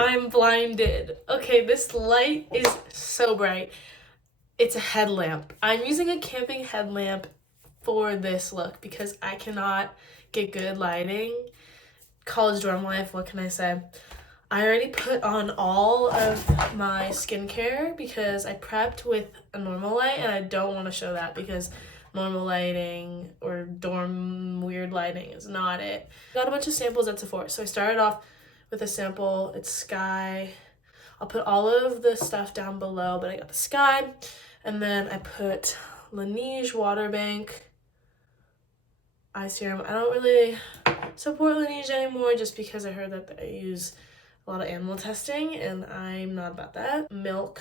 I'm blinded. Okay, this light is so bright. It's a headlamp. I'm using a camping headlamp for this look because I cannot get good lighting. College dorm life, what can I say? I already put on all of my skincare because I prepped with a normal light, and I don't want to show that because normal lighting or dorm weird lighting is not it. Got a bunch of samples at Sephora. So I started off with a sample. It's Sky. I'll put all of the stuff down below, but I got the Sky. And then I put Laneige Water Bank eye serum. I don't really support Laneige anymore just because I heard that they use a lot of animal testing, and I'm not about that. Milk.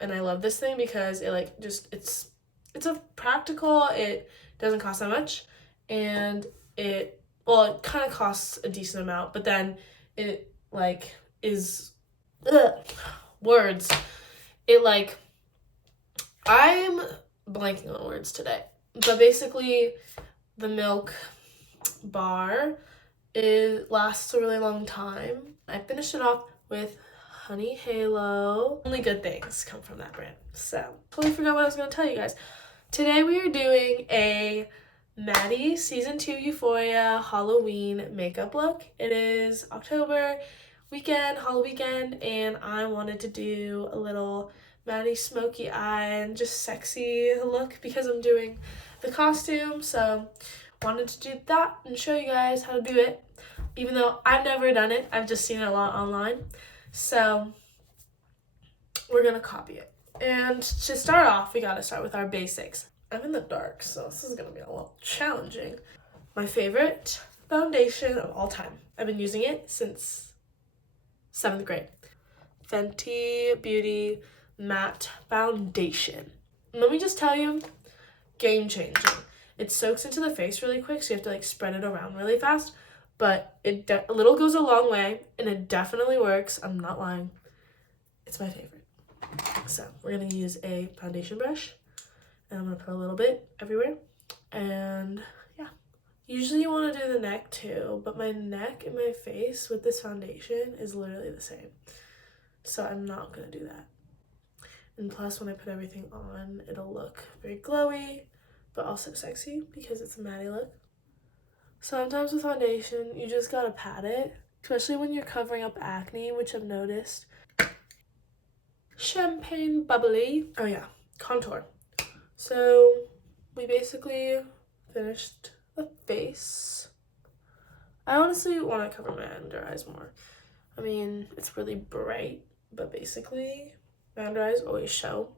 And I love this thing because it like just it's a practical, it doesn't cost that much, and it kind of costs a decent amount, but then it like is words. It like I'm blanking on words today. But basically the milk bar lasts a really long time. I finished it off with Honey Halo. Only good things come from that brand. So, totally forgot what I was going to tell you guys. Today we are doing a Maddie Season 2 Euphoria Halloween makeup look. It is October weekend, Halloween weekend, and I wanted to do a little Maddie smoky eye and just sexy look because I'm doing the costume. So, wanted to do that and show you guys how to do it. Even though I've never done it, I've just seen it a lot online. So we're gonna copy it. And to start off, we gotta start with our basics. I'm in the dark, so this is gonna be a little challenging. My favorite foundation of all time. I've been using it since 7th grade. Fenty Beauty Matte Foundation. And let me just tell you, game changing. It soaks into the face really quick, so you have to like spread it around really fast. But a little goes a long way, and it definitely works. I'm not lying. It's my favorite. So we're going to use a foundation brush, and I'm going to put a little bit everywhere. And yeah. Usually you want to do the neck too, but my neck and my face with this foundation is literally the same. So I'm not going to do that. And plus, when I put everything on, it'll look very glowy, but also sexy because it's a Maddie look. Sometimes with foundation, you just gotta pat it, especially when you're covering up acne, which I've noticed. Champagne bubbly. Oh yeah, contour. So we basically finished the face. I honestly want to cover my under eyes more. I mean, it's really bright, but basically my under eyes always show,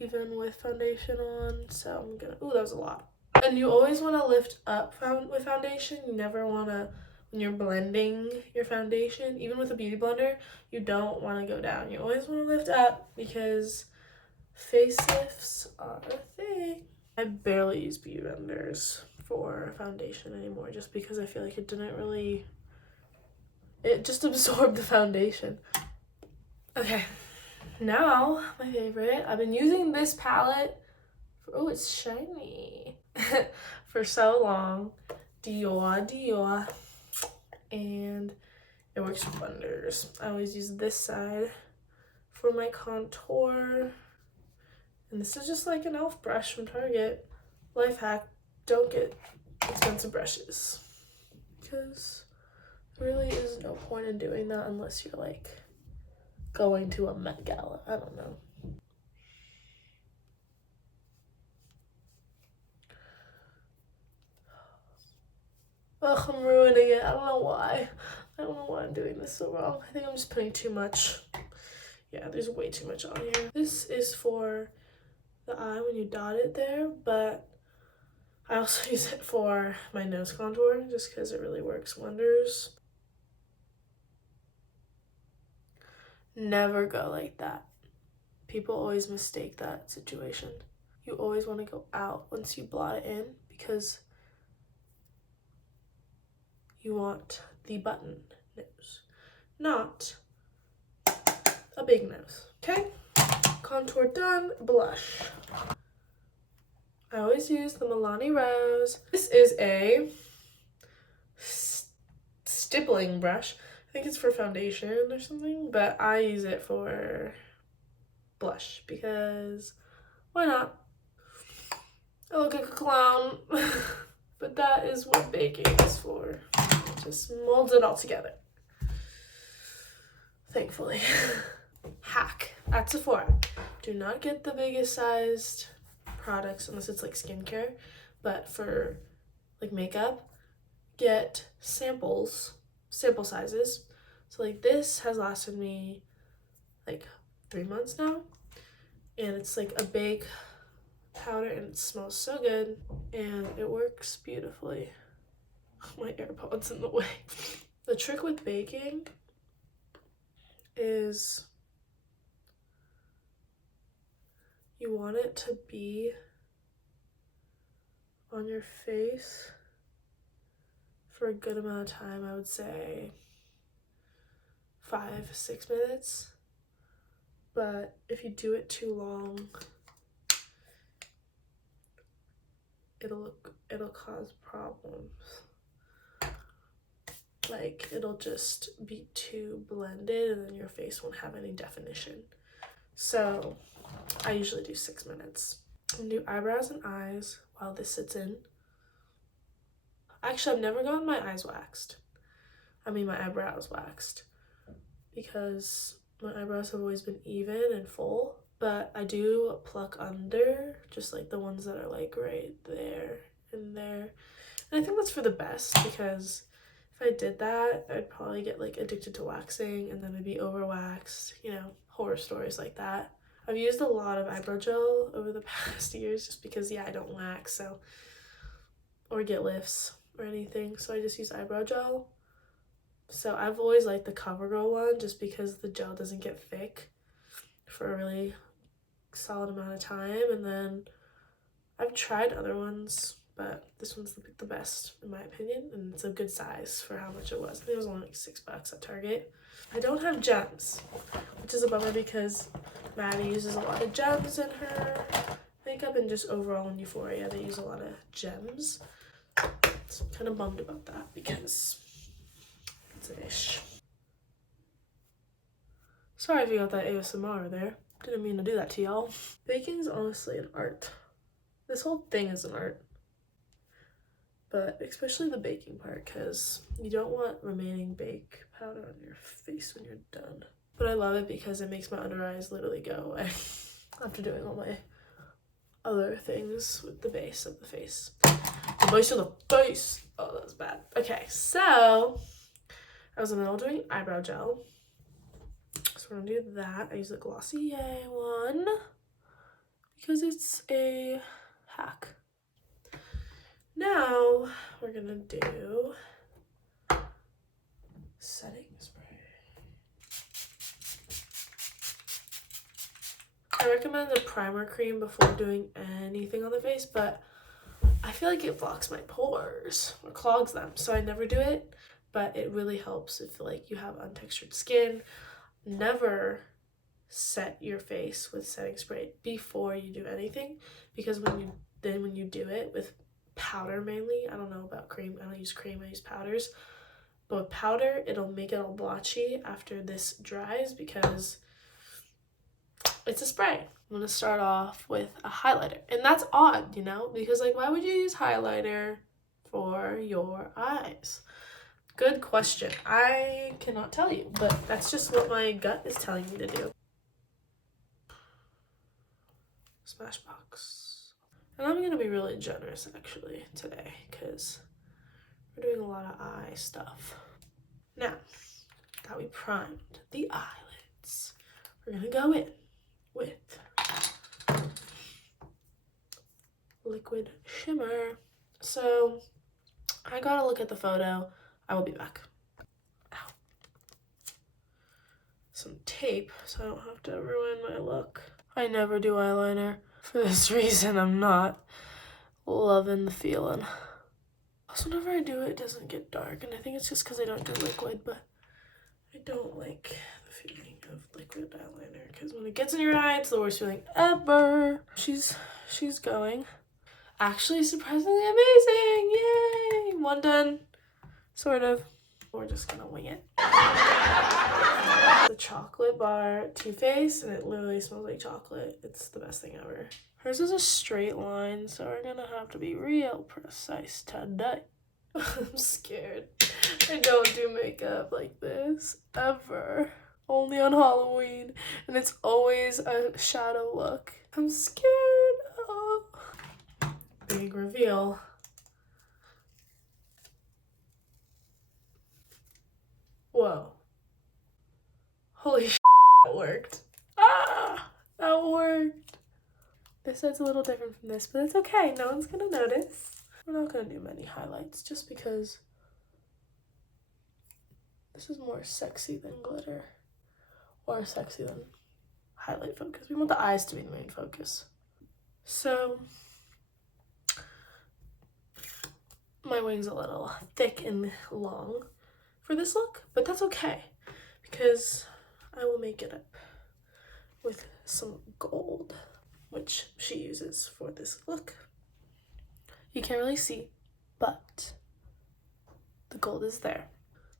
even with foundation on. So I'm gonna, ooh, that was a lot. And you always want to lift up with foundation. You never want to, when you're blending your foundation, even with a beauty blender, you don't want to go down. You always want to lift up because facelifts are a thing. I barely use beauty blenders for foundation anymore just because I feel like it just absorbed the foundation. Okay, now my favorite. I've been using this palette. Oh, it's shiny. For so long. Dior. And it works wonders. I always use this side for my contour. And this is just like an e.l.f. brush from Target. Life hack, don't get expensive brushes. Because there really is no point in doing that unless you're like going to a Met Gala. I don't know. Ugh, I'm ruining it. I don't know why. I don't know why I'm doing this so wrong. I think I'm just putting too much. Yeah, there's way too much on here. This is for the eye when you dot it there, but I also use it for my nose contour just because it really works wonders. Never go like that. People always mistake that situation. You always want to go out once you blot it in because you want the button nose, not a big nose. Okay, contour done, blush. I always use the Milani Rose. This is a stippling brush. think it's for foundation or something, but I use it for blush because why not? I look like a clown. But that is what baking is for. Just molds it all together. Thankfully. Hack at Sephora. Do not get the biggest sized products unless it's like skincare. But for like makeup, get sample sizes. So like this has lasted me like 3 months now. And it's like a big powder and it smells so good and it works beautifully. My AirPod's in the way. The trick with baking is you want it to be on your face for a good amount of time. I would say 5-6 minutes, but if you do it too long, it'll cause problems. Like it'll just be too blended and then your face won't have any definition. So I usually do 6 minutes. I'm gonna do eyebrows and eyes while this sits in. Actually, I've never gotten my eyes waxed. My eyebrows waxed because my eyebrows have always been even and full, but I do pluck under, just like the ones that are like right there and there. And I think that's for the best because if I did that, I'd probably get like addicted to waxing and then I'd be overwaxed, horror stories like that. I've used a lot of eyebrow gel over the past years just because, I don't wax, or get lifts or anything, so I just use eyebrow gel. So I've always liked the CoverGirl one just because the gel doesn't get thick for a really solid amount of time, and then I've tried other ones, but this one's the best in my opinion, and it's a good size for how much it was. I think it was only like $6 at Target. I don't have gems, which is a bummer because Maddie uses a lot of gems in her makeup, and just overall in Euphoria they use a lot of gems. So I'm kind of bummed about that because it's an ish. Sorry if you got that ASMR there. Didn't mean to do that to y'all. Baking is honestly an art. This whole thing is an art. But especially the baking part, because you don't want remaining bake powder on your face when you're done. But I love it because it makes my under eyes literally go away after doing all my other things with the base of the face. The base of the face! Oh, that was bad. Okay, so I was in the middle doing eyebrow gel. So we're gonna do that. I use the Glossier one because it's a hack. Now we're gonna do setting spray. I recommend the primer cream before doing anything on the face, but I feel like it blocks my pores or clogs them, so I never do it, but it really helps if like you have untextured skin. Never set your face with setting spray before you do anything, because when you do it with powder mainly, I don't know about cream, I don't use cream, I use powders, but with powder it'll make it all blotchy after this dries because it's a spray. I'm gonna start off with a highlighter, and that's odd, because like why would you use highlighter for your eyes? Good question. I cannot tell you, but that's just what my gut is telling me to do. Smashbox. And I'm gonna be really generous actually today because we're doing a lot of eye stuff. Now that we primed the eyelids, we're gonna go in with liquid shimmer. So I gotta look at the photo. I will be back. Ow. Some tape so I don't have to ruin my look. I never do eyeliner. For this reason, I'm not loving the feeling. Also, whenever I do it, it doesn't get dark, and I think it's just because I don't do liquid, but I don't like the feeling of liquid eyeliner because when it gets in your eye, it's the worst feeling ever. She's going. Actually, surprisingly amazing! Yay! One done. Sort of. We're just gonna wing it. The chocolate bar Too Faced, and it literally smells like chocolate. It's the best thing ever. Hers is a straight line, so we're gonna have to be real precise today. I'm scared. I don't do makeup like this ever. Only on Halloween, and it's always a shadow look. I'm scared. Oh. Big reveal. Whoa. Holy shit, that worked. Ah, that worked. This side's a little different from this, but it's okay. No one's gonna notice. We're not gonna do many highlights just because this is more sexy than glitter. Or sexy than highlight focus. We want the eyes to be the main focus. So, my wing's a little thick and long for this look, but that's okay because I will make it up with some gold, which she uses for this look. You can't really see, but the gold is there.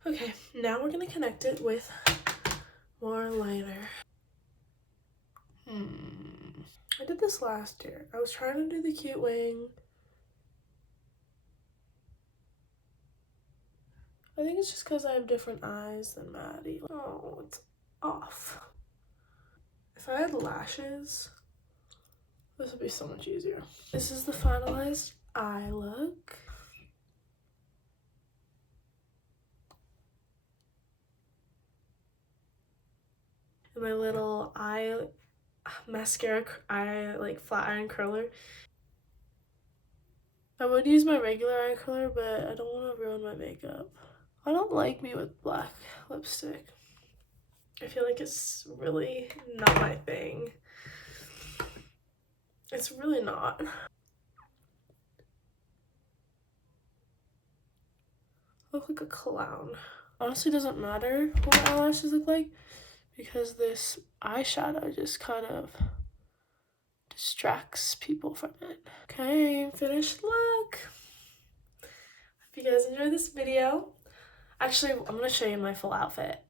Okay, now we're gonna connect it with more liner. I did this last year. I was trying to do the cute wing. I think it's just because I have different eyes than Maddie. Oh, it's off. If I had lashes, this would be so much easier. This is the finalized eye look. And my little eye mascara, eye like flat iron curler. I would use my regular eye curler, but I don't want to ruin my makeup. I don't like me with black lipstick. I feel like it's really not my thing. It's really not. I look like a clown. Honestly, doesn't matter what my eyelashes look like because this eyeshadow just kind of distracts people from it. Okay, finished look. Hope you guys enjoyed this video. Actually, I'm gonna show you my full outfit.